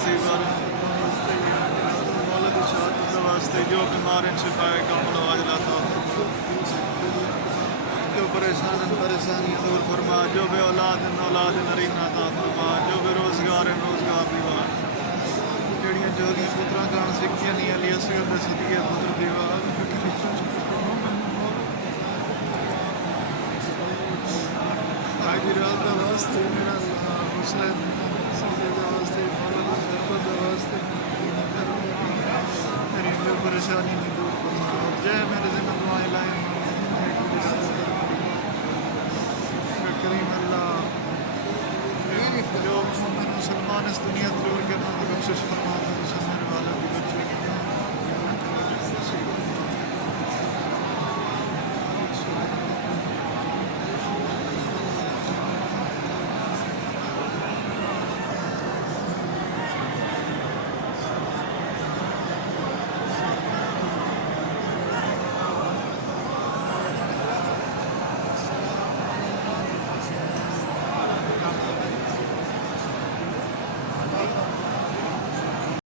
واسطے مولد شہادت واسطے جو بیمار ہیں شفا کامل عاجلہ عطا جو پریشانیاں دور فرما جو بے اولاد ہیں اولاد نرینہ عطا فرما جو بے روزگار ہیں روزگار دیوا جڑیاں جوگیاں پتراں کان سکھیاں نہیں علی اصغر دے صدقے پتر دیوا حاجی رات دا واسطے میرا اللہ حسین سیدے دا واسطے مولد شہادت دا واسطے میری جو پریشانی نہیں دور فرما جے میرے ذمہ دعائیں لائیں کریم اللہ جو مومن مسلمان اس دنیا دور کرنا کی بخشش فرما